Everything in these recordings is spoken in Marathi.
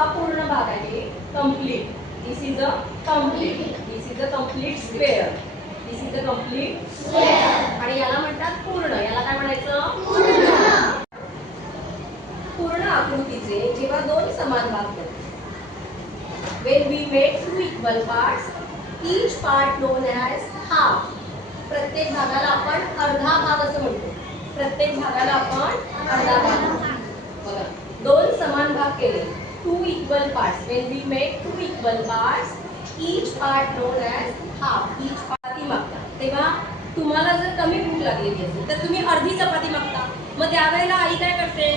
हा पूर्ण भाग आहे. Complete this is a complete this is a complete square this is a complete आणि याला म्हणतात पूर्ण. याला काय म्हणायचं? पूर्ण आकृतीचे जेव्हा दोन समान भाग बनतात when we made two equal part each part known as half प्रत्येक भागाला आपण अर्धा भाग असं म्हणतो. प्रत्येक भागाला आपण अर्धा भाग. म्हणतो. बघा. दोन समान भाग केले. Two equal parts when we make two equal parts each part known as half each चपाती मागता. तेव्हा तुम्हाला जर कमी भूक लागलेली असेल तर तुम्ही अर्धी चपाती मागता. मग त्यावेळेला आई काय करते?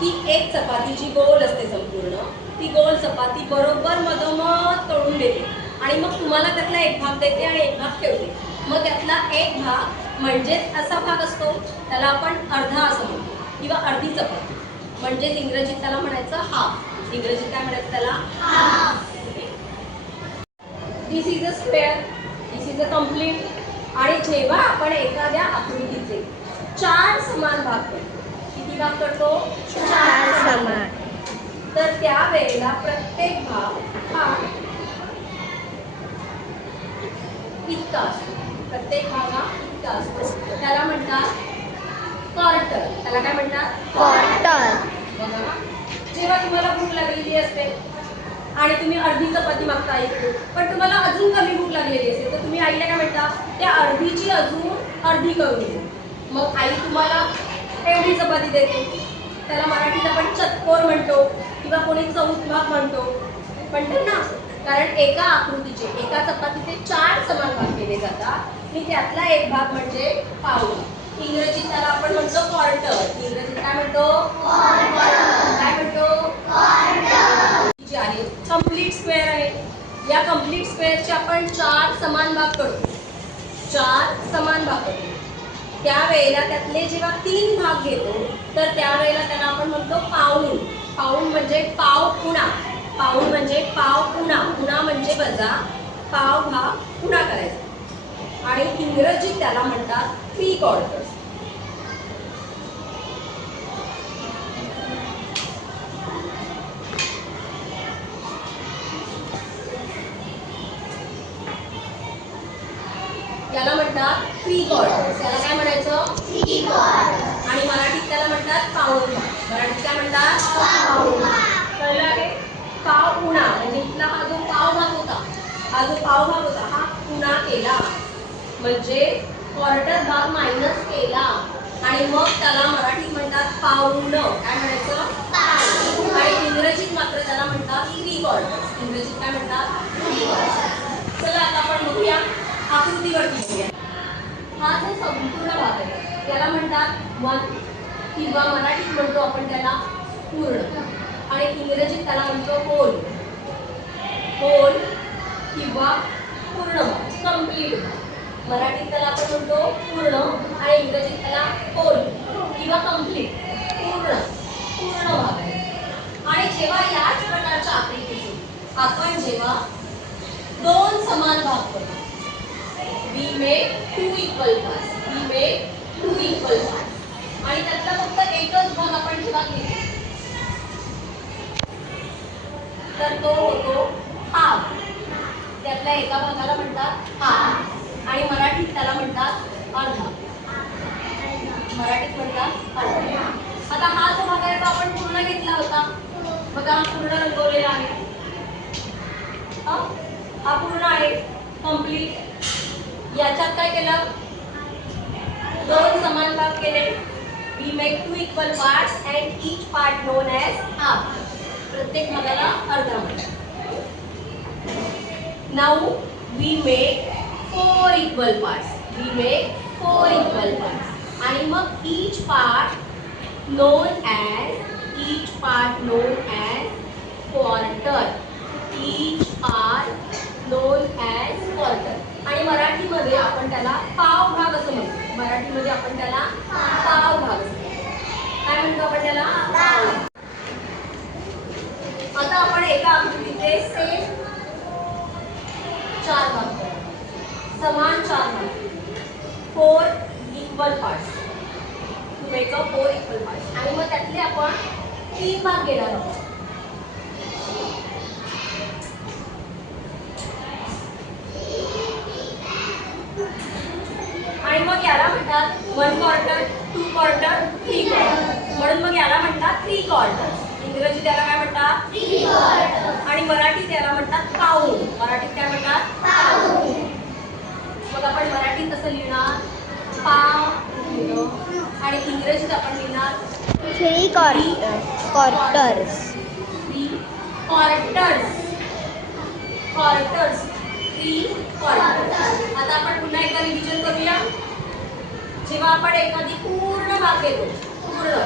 की एक चपाती जी गोल असते संपूर्ण. ती गोल चपाती बरोबर मधोमध तळून देते. आणि मग तुम्हाला त्यातला एक भाग देते आणि एक भाग ठेवते. मग त्यातला एक भाग म्हणजेच असा भाग असतो त्याला आपण अर्धा असं म्हणतो. किंवा अर्धी चपाती. म्हणजेच इंग्रजीत त्याला म्हणायचं हाफ इंग्रजीत काय म्हणायचं त्याला? This is a square this is a complete आणि जेव्हा आपण एखाद्या आकृतीचे चार समान भाग करतो किती भाग करतो? चार समान. तर त्यावेळेला प्रत्येक भाग हा इतका असतो. प्रत्येक भाग हा इतका असतो. त्याला म्हणतात क्वार्टर त्याला काय म्हणतात? क्वार्टर जेव्हा तुम्हाला भूक लागलेली असते आणि तुम्ही अर्धी चपाती मागता आईकडे पण तुम्हाला अजून कमी भूक लागलेली असेल तर तुम्ही आईला काय म्हणता त्या अर्धीची अजून अर्धी करून दे मग आई तुम्हाला एवढी चपाती देते. त्याला मराठीत आपण चतकोर म्हणतो किंवा कोणी चौथ भाग म्हणतो. म्हणतो ना कारण एका आकृतीचे एका चपातीचे चार समान भाग केले जातात. आणि त्यातला एक भाग म्हणजे पाऊल. इंग्रजीत त्याला आपण म्हणतो क्वार्टर. इंग्रजीत काय म्हणतो? काय म्हणतो कंप्लीट स्क्वेअर आहे. या कंप्लीट स्क्वेअरचे आपण चार समान भाग करतो चार समान भाग करू. त्यावेळेला त्यातले जेव्हा तीन भाग घेतो तर त्यावेळेला त्याला आपण म्हणतो पाऊण. पाऊण म्हणजे पाव पुणा. पाऊण म्हणजे पाव पुणा. पुणा म्हणजे वजा पाव भाग पुणा करायचा. आणि इंग्रजीत त्याला म्हणतात थ्री क्वार्टर्स म्हणतात थ्री क्वार्टर्स याला काय म्हणायचं? आणि मराठीत त्याला म्हणतात पाऊण मराठीत काय म्हणतात. कळलं आहे? पाव पुणा म्हणजे इथला हा जो पाव भाग होता हा जो पाव भाग होता हा पुणा केला. म्हणजे क्वार्टर भाग मायनस केला. आणि मग त्याला मराठीत म्हणतात पाऊण. काय म्हणायचं? आणि इंग्रजीत मात्र त्याला म्हणतात थ्री क्वार्टर इंग्रजीत काय म्हणतात? क्वार्टर चला आता आपण बघूया आकृतीवरती बघूया. हा जो संपूर्ण भाग आहे त्याला म्हणतात वन किंवा मराठीत म्हणतो आपण त्याला पूर्ण. आणि इंग्रजीत त्याला म्हणतो होल. होल किंवा पूर्ण कंप्लीट मराठीत त्याला आपण म्हणतो पूर्ण आणि इंग्रजीत त्याला होल किंवा कंप्लीट पूर्ण पूर्ण भाग आहे. आणि जेव्हा याच प्रकारच्या आकृतीतून आपण जेव्हा made two equal parts we made two equal parts आणि त्यातला फक्त एकच भाग आपण जेव्हा घेतो तर तो होतो हाफ. त्यातल्या एका भागाला म्हणतात हाफ. आणि मराठीत त्याला म्हणतात अर्धा. मराठीत म्हणतात अर्धा. आता हा जो भाग आहे तो आपण पूर्ण घेतला होता. बघा हा पूर्ण रंगवलेला आहे. हा? हा पूर्ण आहे. कंप्लीट दोन समान भाग केले. We make two equal parts and each part known as half प्रत्येक भागाला अर्धा म्हणतात. We make four equal parts we make four equal parts आणि मग each part known as each part known as quarter each part known as quarter आणि मराठीमध्ये आपण त्याला पाव भाग असं म्हणतो. मराठीमध्ये आपण त्याला पाव भाग असं काय म्हणतो आपण त्याला? आता आपण एका आकृतीचे सेम चार भाग समान चार भाग. Four equal parts to make a four equal parts आणि मग त्यातले आपण तीन भाग घेणार आहोत. याला म्हणतात one quarter two quarter three quarter म्हणून मग याला म्हणतात थ्री क्वार्टर इंग्रजी त्याला काय म्हणतात? आणि मराठीत याला म्हणतात पाऊण मराठीत काय म्हणतात? मग आपण मराठीत कसं लिहिणार? पाव आणि इंग्रजीत आपण लिहिणार three quarter quarters three quarters quarters three quarters आता आपण पुन्हा एकदा रिव्हिजन करूया. जेव्हा आपण एखादी पूर्ण भाग घेतो पूर्ण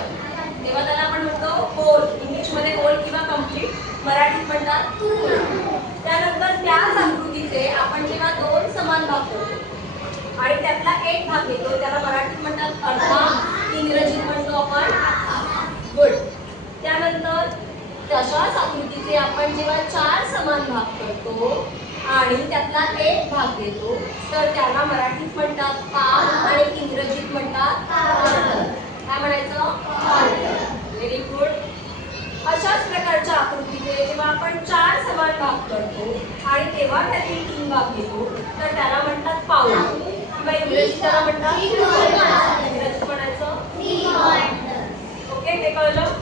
तेव्हा त्याला आपण म्हणतो होल इंग्लिशमध्ये होल किंवा कंप्लीट मराठीत म्हणतात पूर्ण. त्यानंतर त्याच आकृतीचे आपण जेव्हा दोन समान भाग करतो आणि त्यातला एक भाग घेतो त्याला मराठीत म्हणतात अर्धा इंग्रजीत म्हणतो आपण गुड. त्यानंतर तशाच आकृतीचे आपण जेव्हा चार समान भाग करतो आणि त्यातला एक भाग घेतो तर त्याला मराठीत म्हणतात पाव आणि इंग्रजीत म्हणतात. काय म्हणायचं? व्हेरी गुड अशाच प्रकारच्या आकृतीचे जेव्हा आपण चार समान भाग करतो आणि तेव्हा त्यातील तीन भाग घेतो तर त्याला म्हणतात पाऊल. किंवा इंग्रजीत त्याला म्हणतात म्हणायचं. ओके हे कळलं?